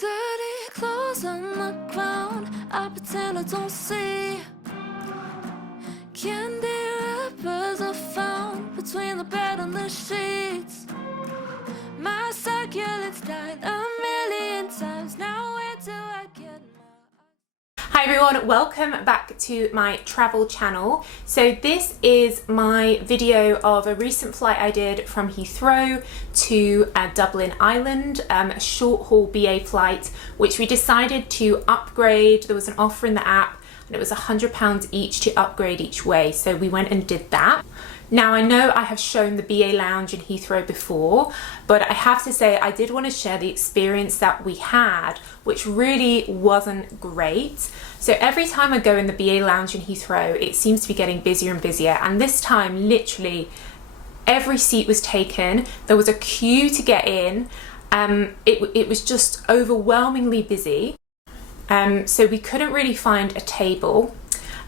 dirty clothes on the ground, I pretend I don't see. Candy wrappers are found between the bed and the sheets. My succulents died a million times. Now where do I get my... Hi everyone, welcome back to my travel channel. So this is my video of a recent flight I did from Heathrow to Dublin Island, a short haul BA flight, which we decided to upgrade. There was an offer in the app and it was £100 each to upgrade each way. So we went and did that. Now I know I have shown the BA Lounge in Heathrow before, but I have to say I did want to share the experience that we had, which really wasn't great. So every time I go in the BA Lounge in Heathrow, it seems to be getting busier and busier, and this time literally every seat was taken. There was a queue to get in. It was just overwhelmingly busy. So we couldn't really find a table.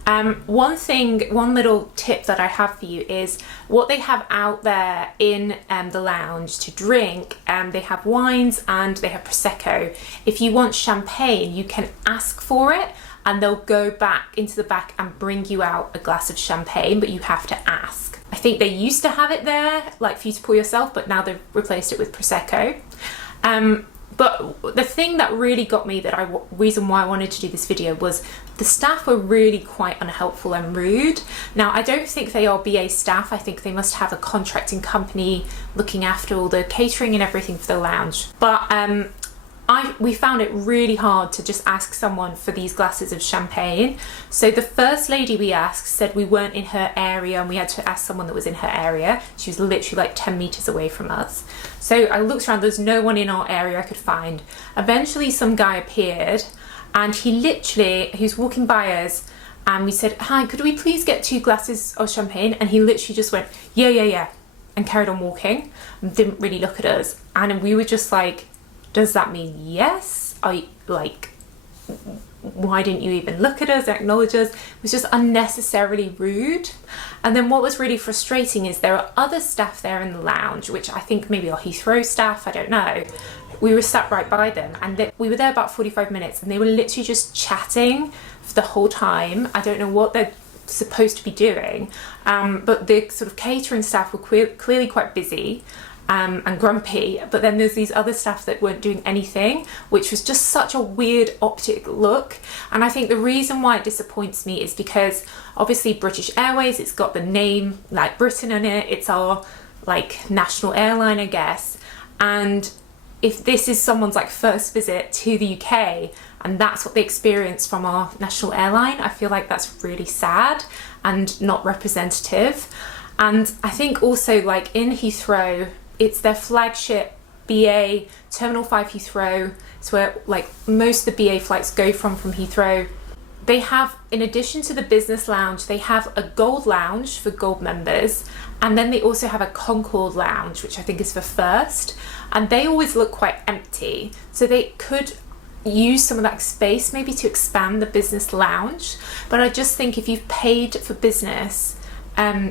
One little tip that I have for you is what they have out there in the lounge to drink. They have wines and they have Prosecco. If you want champagne, you can ask for it and they'll go back into the back and bring you out a glass of champagne, but you have to ask. I think they used to have it there, like for you to pour yourself, but now they've replaced it with Prosecco. But the thing that really got me, reason why I wanted to do this video, was the staff were really quite unhelpful and rude. Now, I don't think they are BA staff. I think they must have a contracting company looking after all the catering and everything for the lounge. But we found it really hard to just ask someone for these glasses of champagne. So the first lady we asked said we weren't in her area and we had to ask someone that was in her area. She was literally like 10 meters away from us. So I looked around, there's no one in our area I could find. Eventually some guy appeared and he was walking by us and we said, "Hi, could we please get 2 glasses of champagne?" And he literally just went, yeah, and carried on walking and didn't really look at us. And we were just like, does that mean yes? Why didn't you even look at us, acknowledge us? It was just unnecessarily rude. And then what was really frustrating is there are other staff there in the lounge, which I think maybe are Heathrow staff, I don't know. We were sat right by them and we were there about 45 minutes and they were literally just chatting for the whole time. I don't know what they're supposed to be doing, but the sort of catering staff were clearly quite busy. And grumpy, but then there's these other staff that weren't doing anything, which was just such a weird optic look. And I think the reason why it disappoints me is because obviously British Airways, it's got the name like Britain in it, it's our like national airline, I guess. And if this is someone's like first visit to the UK and that's what they experience from our national airline, I feel like that's really sad and not representative. And I think also like in Heathrow, it's their flagship BA, Terminal 5 Heathrow. It's where like most of the BA flights go from Heathrow. They have, in addition to the business lounge, they have a gold lounge for gold members. And then they also have a Concord lounge, which I think is for first. And they always look quite empty. So they could use some of that space maybe to expand the business lounge. But I just think if you've paid for business,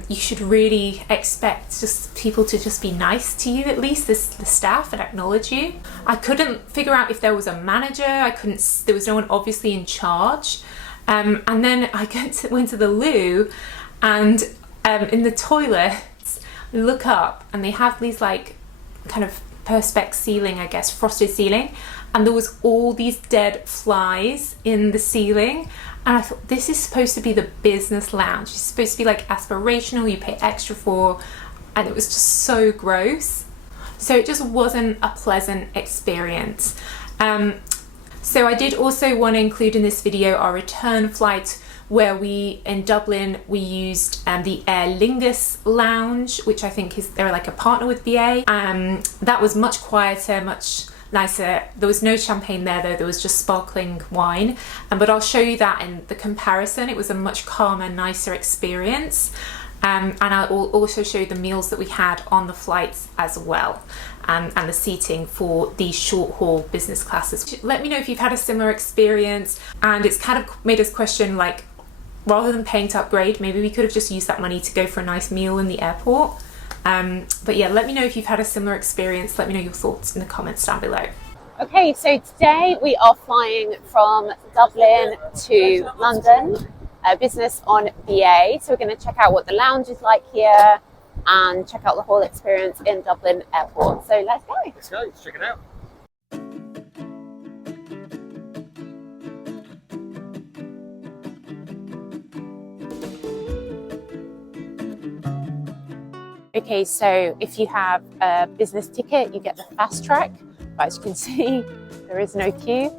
you should really expect just people to just be nice to you, at least the staff, and acknowledge you. I couldn't figure out if there was a manager. There was no one obviously in charge. And then I went to the loo, and in the toilets, I look up and they have these like kind of perspex ceiling, I guess, frosted ceiling, and there was all these dead flies in the ceiling. And I thought, this is supposed to be the business lounge. It's supposed to be like aspirational, you pay extra for, and it was just so gross. So it just wasn't a pleasant experience. So I did also want to include in this video our return flight where in Dublin, we used the Aer Lingus Lounge, which I think they're like a partner with BA. That was much quieter, much nicer. There was no champagne there though, there was just sparkling wine. But I'll show you that in the comparison. It was a much calmer, nicer experience. And I'll also show you the meals that we had on the flights as well. And the seating for the short haul business classes. Let me know if you've had a similar experience, and it's kind of made us question, like, rather than paying to upgrade, maybe we could have just used that money to go for a nice meal in the airport. But yeah, let me know if you've had a similar experience. Let me know your thoughts in the comments down below. Okay, so today we are flying from Dublin to London, business on BA. So we're going to check out what the lounge is like here and check out the whole experience in Dublin Airport. So let's go. Let's go, let's check it out. Okay, so if you have a business ticket, you get the fast track. But as you can see, there is no queue.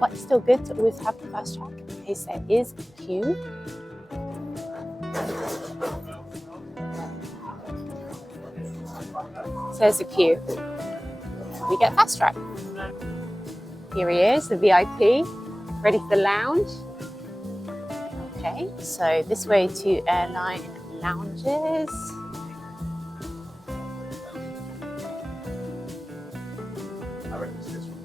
But it's still good to always have the fast track in case there is a queue. So there's a queue. We get fast track. Here he is, the VIP, ready for the lounge. Okay, so this way to airline lounges. I reckon it's this one.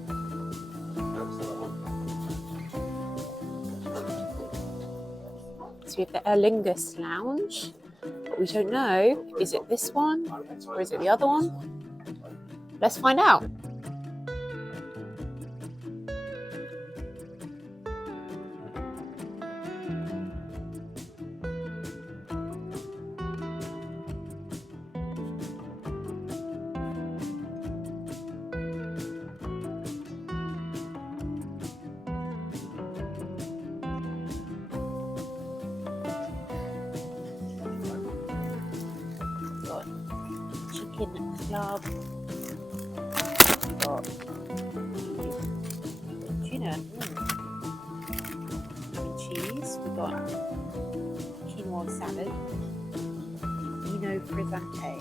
So we have the Aer Lingus lounge. But we don't know, is it this one or is it the other one? Let's find out. Chicken club. We've got tuna, ham and cheese. We've got quinoa salad, vino frizzante.